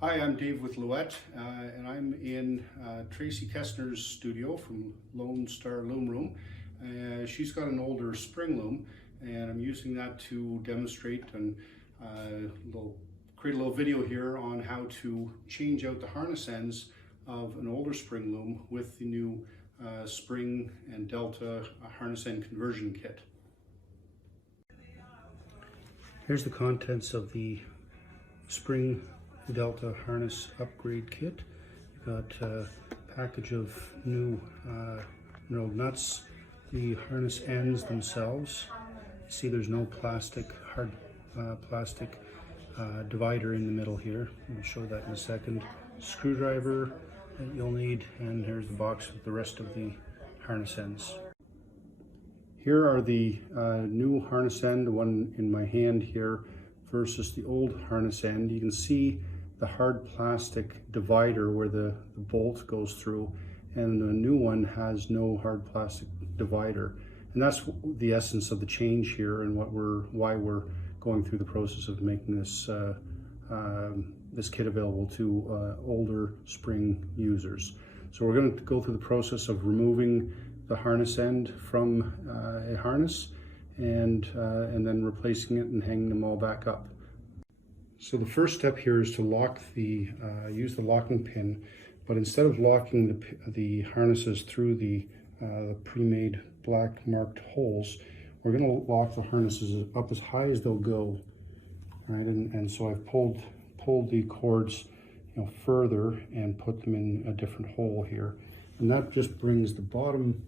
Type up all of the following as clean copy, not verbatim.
Hi, I'm Dave with Louët, and I'm in Tracy Kestner's studio from Lone Star Loom Room. She's got an older spring loom, and I'm using that to demonstrate and create a little video here on how to change out the harness ends of an older spring loom with the new spring and delta harness end conversion kit. Here's the contents of the spring delta harness upgrade kit. You've got a package of new knurled nuts, the harness ends themselves. You see there's no hard plastic divider in the middle here. I'll show that in a second. Screwdriver that you'll need, and here's the box with the rest of the harness ends. Here are the new harness end, the one in my hand here, versus the old harness end. You can see the hard plastic divider where the bolt goes through, and the new one has no hard plastic divider. And that's the essence of the change here, and why we're going through the process of making this this kit available to older spring users. So we're going to go through the process of removing the harness end from a harness and then replacing it and hanging them all back up. So the first step here is to lock use the locking pin, but instead of locking the harnesses through the pre-made black marked holes, we're going to lock the harnesses up as high as they'll go. All right, and so I've pulled the cords, further and put them in a different hole here, and that just brings the bottom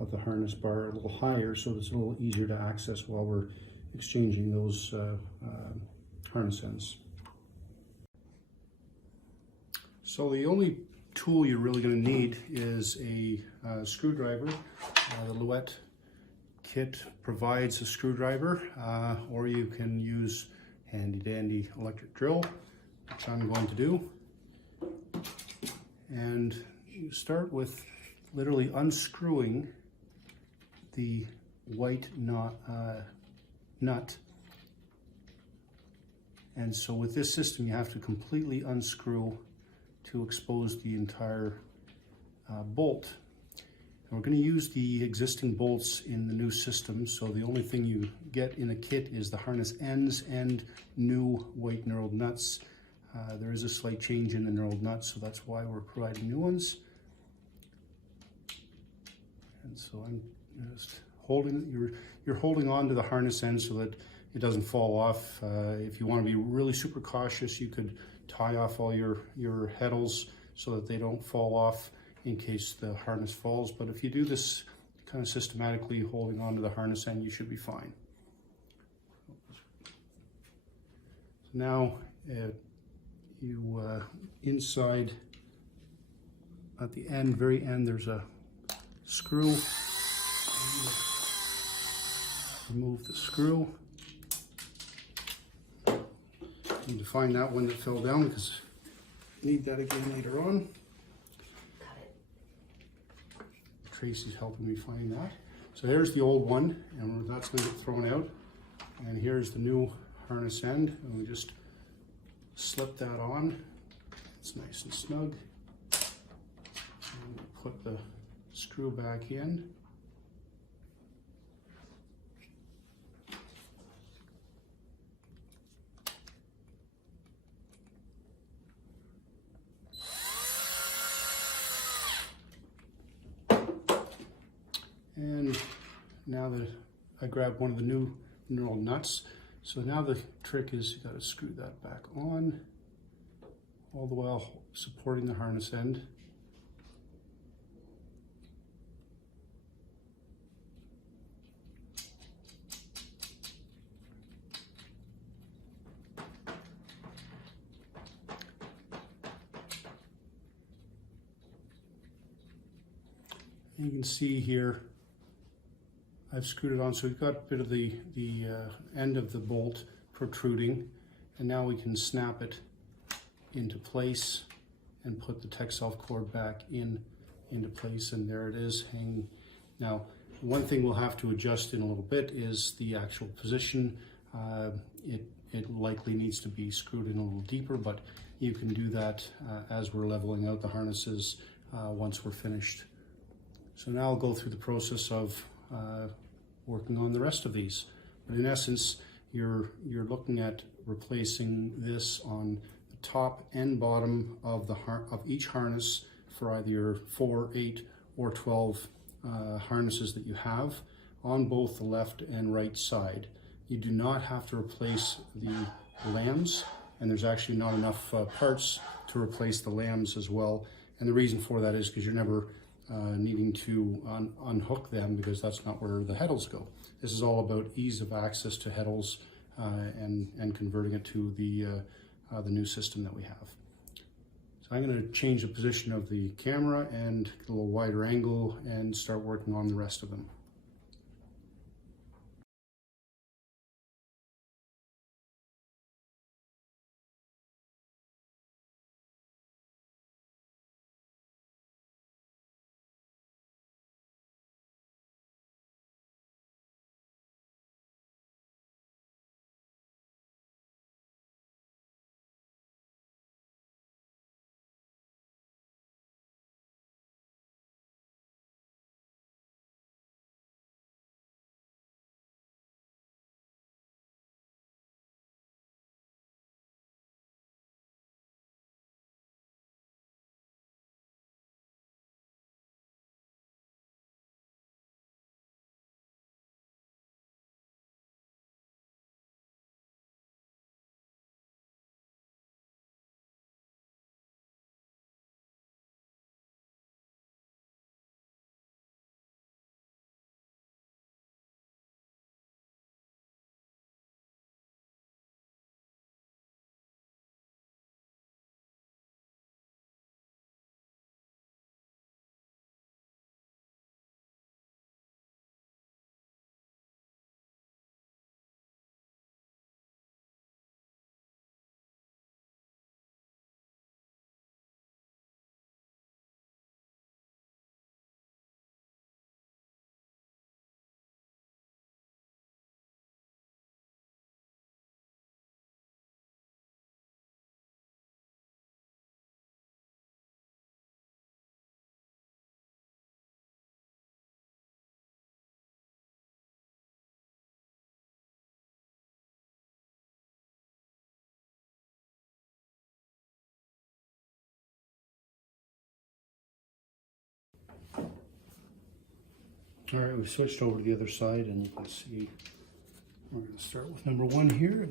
of the harness bar a little higher, so it's a little easier to access while we're exchanging those harness ends. So the only tool you're really going to need is a screwdriver. The Louët kit provides a screwdriver, or you can use handy dandy electric drill, which I'm going to do. And you start with literally unscrewing the white nut. And so with this system, you have to completely unscrew to expose the entire bolt. And we're going to use the existing bolts in the new system, so the only thing you get in a kit is the harness ends and new white knurled nuts. There is a slight change in the knurled nuts, so that's why we're providing new ones. And so I'm just holding, you're holding on to the harness end so that it doesn't fall off. If you want to be really super cautious, you could tie off all your heddles so that they don't fall off in case the harness falls. But if you do this kind of systematically, holding on to the harness end, you should be fine. So now inside at the end, very end, there's a screw. Remove the screw. Need to find that one that fell down because I need that again later on. Tracy's helping me find that. So here's the old one, and that's going to get thrown out. And here's the new harness end, and we just slip that on. It's nice and snug. And we'll put the screw back in. And now that I grabbed one of the new knurled nuts, so now the trick is you got to screw that back on, all the while supporting the harness end. And you can see here I've screwed it on, so we've got a bit of the end of the bolt protruding, and now we can snap it into place and put the Texel cord back into place, and there it is hanging. Now, one thing we'll have to adjust in a little bit is the actual position. It it likely needs to be screwed in a little deeper, but you can do that as we're leveling out the harnesses once we're finished. So now I'll go through the process of working on the rest of these. But in essence, you're looking at replacing this on the top and bottom of each harness for either your 4, 8, or 12 harnesses that you have on both the left and right side. You do not have to replace the lambs, and there's actually not enough parts to replace the lambs as well. And the reason for that is because you're never needing to unhook them, because that's not where the heddles go. This is all about ease of access to heddles and converting it to the new system that we have. So I'm going to change the position of the camera and get a little wider angle and start working on the rest of them. All right, we've switched over to the other side, and you can see we're going to start with number 1 here.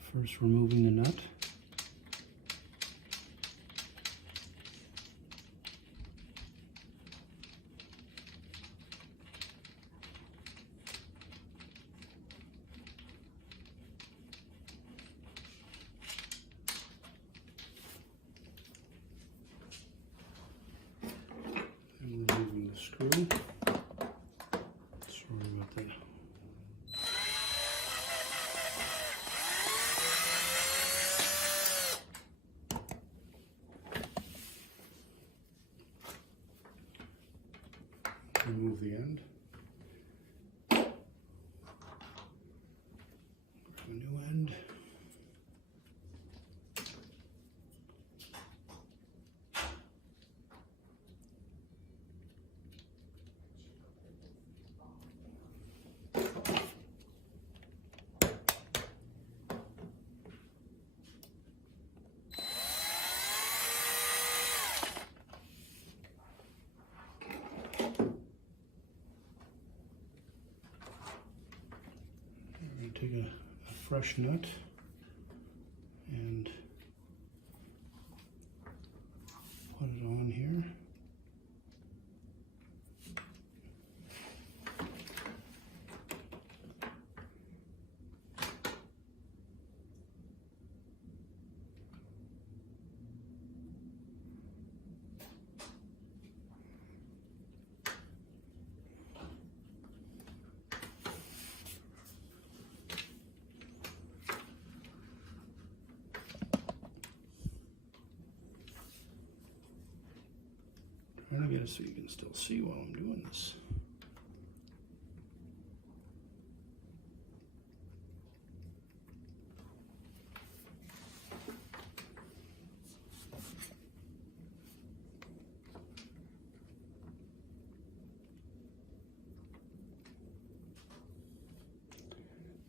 First, removing the nut. Removing the screw. Sorry about that. Remove the end. Grab a new end. Take a fresh nut and put it on here. trying to get it so you can still see while I'm doing this.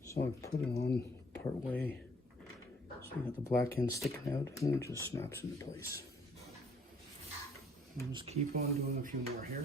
So I put it on part way, so you got the black end sticking out, and it just snaps into place. I'll just keep on doing a few more here.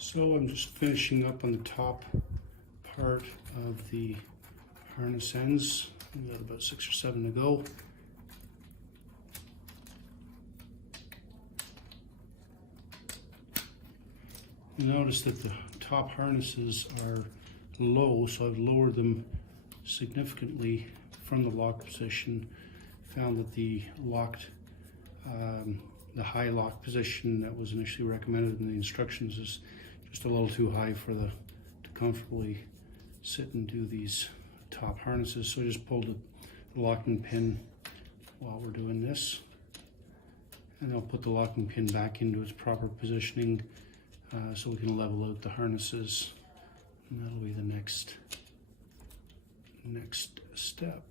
So I'm just finishing up on the top part of the harness ends. We've got about 6 or 7 to go. You notice that the top harnesses are low, so I've lowered them significantly from the lock position. Found that the high lock position that was initially recommended in the instructions is just a little too high for to comfortably sit and do these top harnesses. So I just pulled the locking pin while we're doing this, and I'll put the locking pin back into its proper positioning so we can level out the harnesses, and that'll be the next step.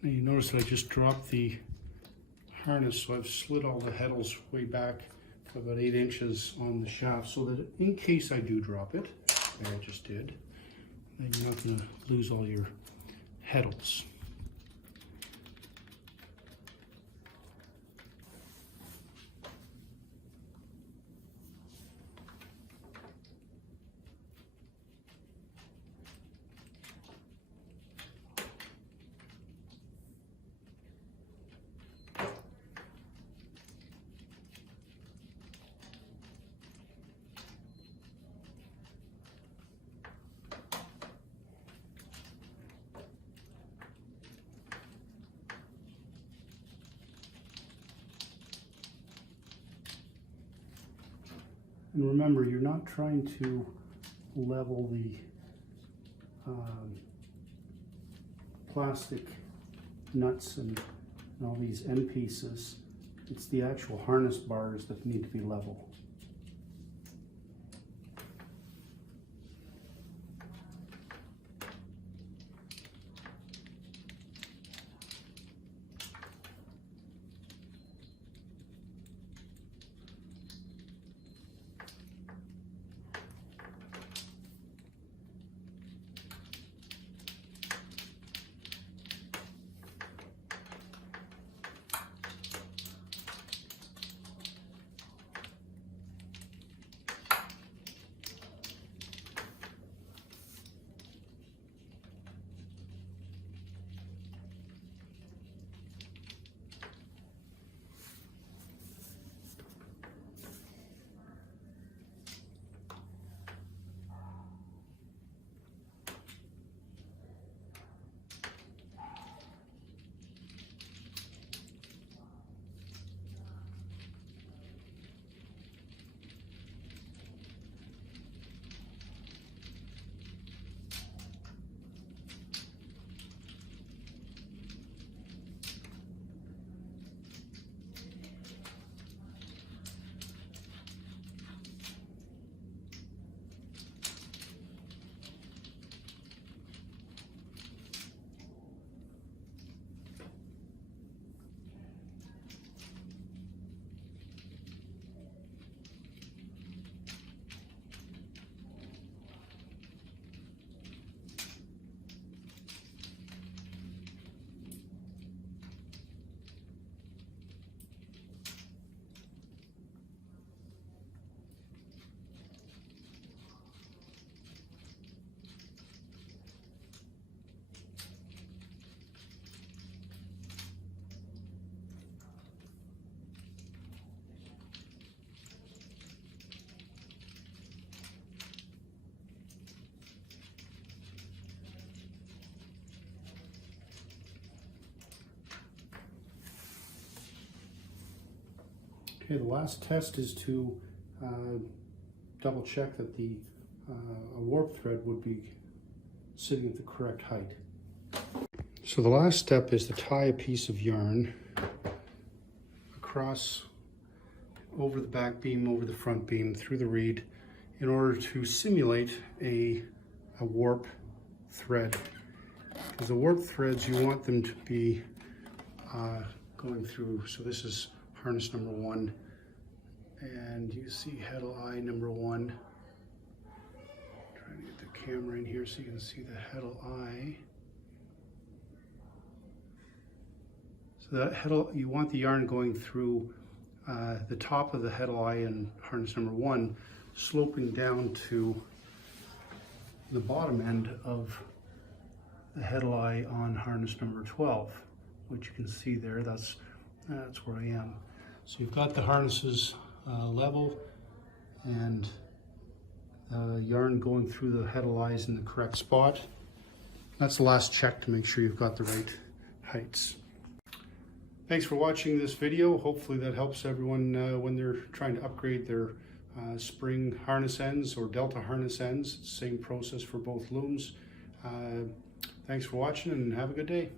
Now you notice that I just dropped the harness, so I've slid all the heddles way back to about 8 inches on the shaft, so that in case I do drop it, like I just did, then you're not going to lose all your heddles. And remember, you're not trying to level the plastic nuts and all these end pieces. It's the actual harness bars that need to be level. Okay, the last test is to double check that a warp thread would be sitting at the correct height. So the last step is to tie a piece of yarn across over the back beam, over the front beam, through the reed, in order to simulate a warp thread. Because the warp threads, you want them to be going through. So this is harness number 1, and you see heddle eye number 1. Trying to get the camera in here so you can see the heddle eye. So that heddle, you want the yarn going through the top of the heddle eye in harness number 1, sloping down to the bottom end of the heddle eye on harness number 12, which you can see there. That's where I am. So you've got the harnesses level and yarn going through the heddle eyes in the correct spot. That's the last check to make sure you've got the right heights. Thanks for watching this video. Hopefully that helps everyone when they're trying to upgrade their spring harness ends or delta harness ends. Same process for both looms. Thanks for watching and have a good day.